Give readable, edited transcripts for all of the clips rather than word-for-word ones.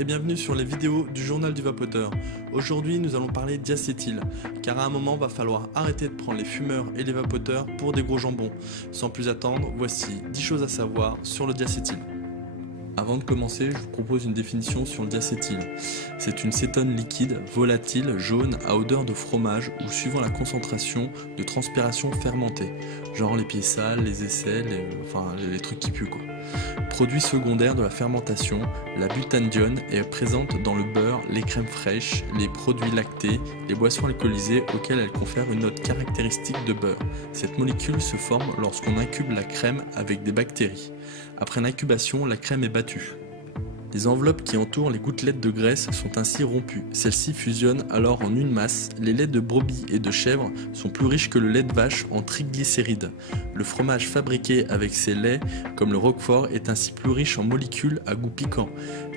et bienvenue sur les vidéos du journal du vapoteur. Aujourd'hui nous allons parler diacétyl, car à un moment va falloir arrêter de prendre les fumeurs et les vapoteurs pour des gros jambons. Sans plus attendre, voici 10 choses à savoir sur le diacétyl. Avant de commencer, je vous propose une définition sur le diacétyl. C'est une cétone liquide, volatile, jaune, à odeur de fromage ou suivant la concentration de transpiration fermentée. Genre les pieds sales, les aisselles, les trucs qui puent quoi. Produit secondaire de la fermentation, la butanedione est présente dans le beurre, les crèmes fraîches, les produits lactés, les boissons alcoolisées auxquelles elle confère une note caractéristique de beurre. Cette molécule se forme lorsqu'on incube la crème avec des bactéries. Après l'incubation, la crème est battue. Les enveloppes qui entourent les gouttelettes de graisse sont ainsi rompues. Celles-ci fusionnent alors en une masse. Les laits de brebis et de chèvre sont plus riches que le lait de vache en triglycérides. Le fromage fabriqué avec ces laits, comme le roquefort, est ainsi plus riche en molécules à goût piquant.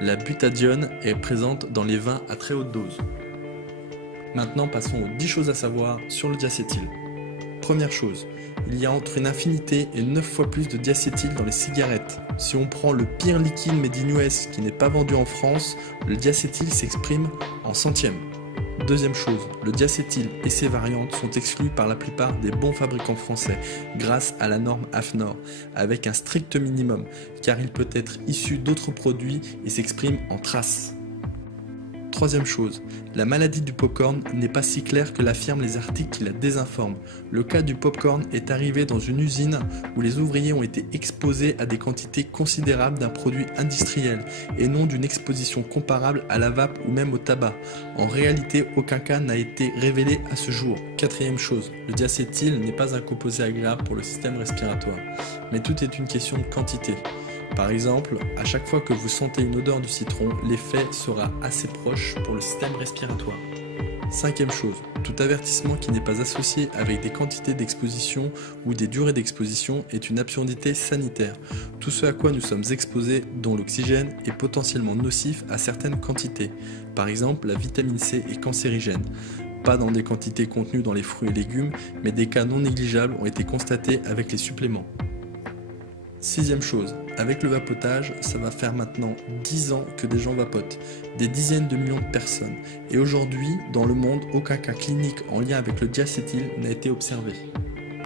La butanedione est présente dans les vins à très haute dose. Maintenant passons aux 10 choses à savoir sur le diacétyl. Première chose, il y a entre une infinité et 9 fois plus de diacétyl dans les cigarettes. Si on prend le pire liquide made in US qui n'est pas vendu en France, le diacétyl s'exprime en centièmes. Deuxième chose, le diacétyl et ses variantes sont exclus par la plupart des bons fabricants français grâce à la norme AFNOR, avec un strict minimum, car il peut être issu d'autres produits et s'exprime en traces. Troisième chose, la maladie du popcorn n'est pas si claire que l'affirment les articles qui la désinforment. Le cas du popcorn est arrivé dans une usine où les ouvriers ont été exposés à des quantités considérables d'un produit industriel et non d'une exposition comparable à la vape ou même au tabac. En réalité, aucun cas n'a été révélé à ce jour. Quatrième chose, le diacétyl n'est pas un composé agréable pour le système respiratoire, mais tout est une question de quantité. Par exemple, à chaque fois que vous sentez une odeur du citron, l'effet sera assez proche pour le système respiratoire. Cinquième chose, tout avertissement qui n'est pas associé avec des quantités d'exposition ou des durées d'exposition est une absurdité sanitaire. Tout ce à quoi nous sommes exposés, dont l'oxygène, est potentiellement nocif à certaines quantités. Par exemple, la vitamine C est cancérigène. Pas dans des quantités contenues dans les fruits et légumes, mais des cas non négligeables ont été constatés avec les suppléments. Sixième chose, avec le vapotage, ça va faire maintenant 10 ans que des gens vapotent, des dizaines de millions de personnes, et aujourd'hui, dans le monde, aucun cas clinique en lien avec le diacétyl n'a été observé.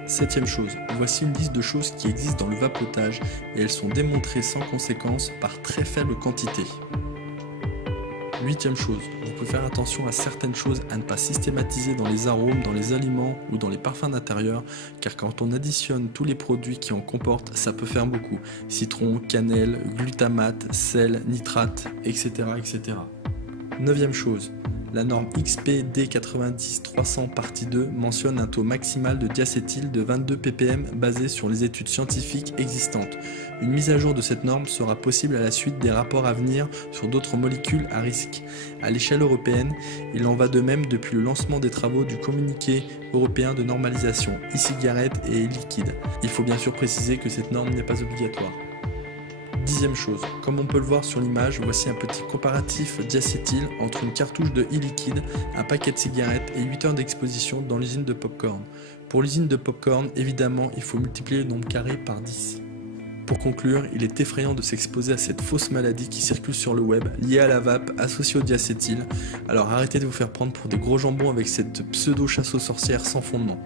Septième chose, voici une liste de choses qui existent dans le vapotage, et elles sont démontrées sans conséquence par très faible quantité. Huitième chose, vous pouvez faire attention à certaines choses à ne pas systématiser dans les arômes, dans les aliments ou dans les parfums d'intérieur, car quand on additionne tous les produits qui en comportent, ça peut faire beaucoup. Citron, cannelle, glutamate, sel, nitrate, etc. etc. Neuvième chose, la norme XP D90-300 partie 2 mentionne un taux maximal de diacétyl de 22 ppm basé sur les études scientifiques existantes. Une mise à jour de cette norme sera possible à la suite des rapports à venir sur d'autres molécules à risque. À l'échelle européenne, il en va de même depuis le lancement des travaux du communiqué européen de normalisation e-cigarettes et e-liquide. Il faut bien sûr préciser que cette norme n'est pas obligatoire. Dixième chose, comme on peut le voir sur l'image, voici un petit comparatif diacétyl entre une cartouche de e-liquide, un paquet de cigarettes et 8 heures d'exposition dans l'usine de popcorn. Pour l'usine de popcorn, évidemment, il faut multiplier le nombre carré par 10. Pour conclure, il est effrayant de s'exposer à cette fausse maladie qui circule sur le web, liée à la vape, associée au diacétyl. Alors arrêtez de vous faire prendre pour des gros jambons avec cette pseudo-chasse aux sorcières sans fondement.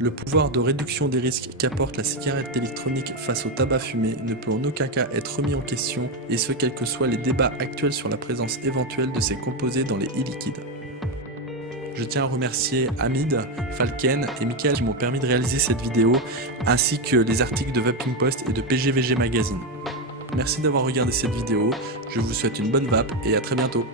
Le pouvoir de réduction des risques qu'apporte la cigarette électronique face au tabac fumé ne peut en aucun cas être remis en question, et ce quels que soient les débats actuels sur la présence éventuelle de ces composés dans les e-liquides. Je tiens à remercier Hamid, Falken et Mickaël qui m'ont permis de réaliser cette vidéo, ainsi que les articles de Vaping Post et de PGVG Magazine. Merci d'avoir regardé cette vidéo, je vous souhaite une bonne vape et à très bientôt.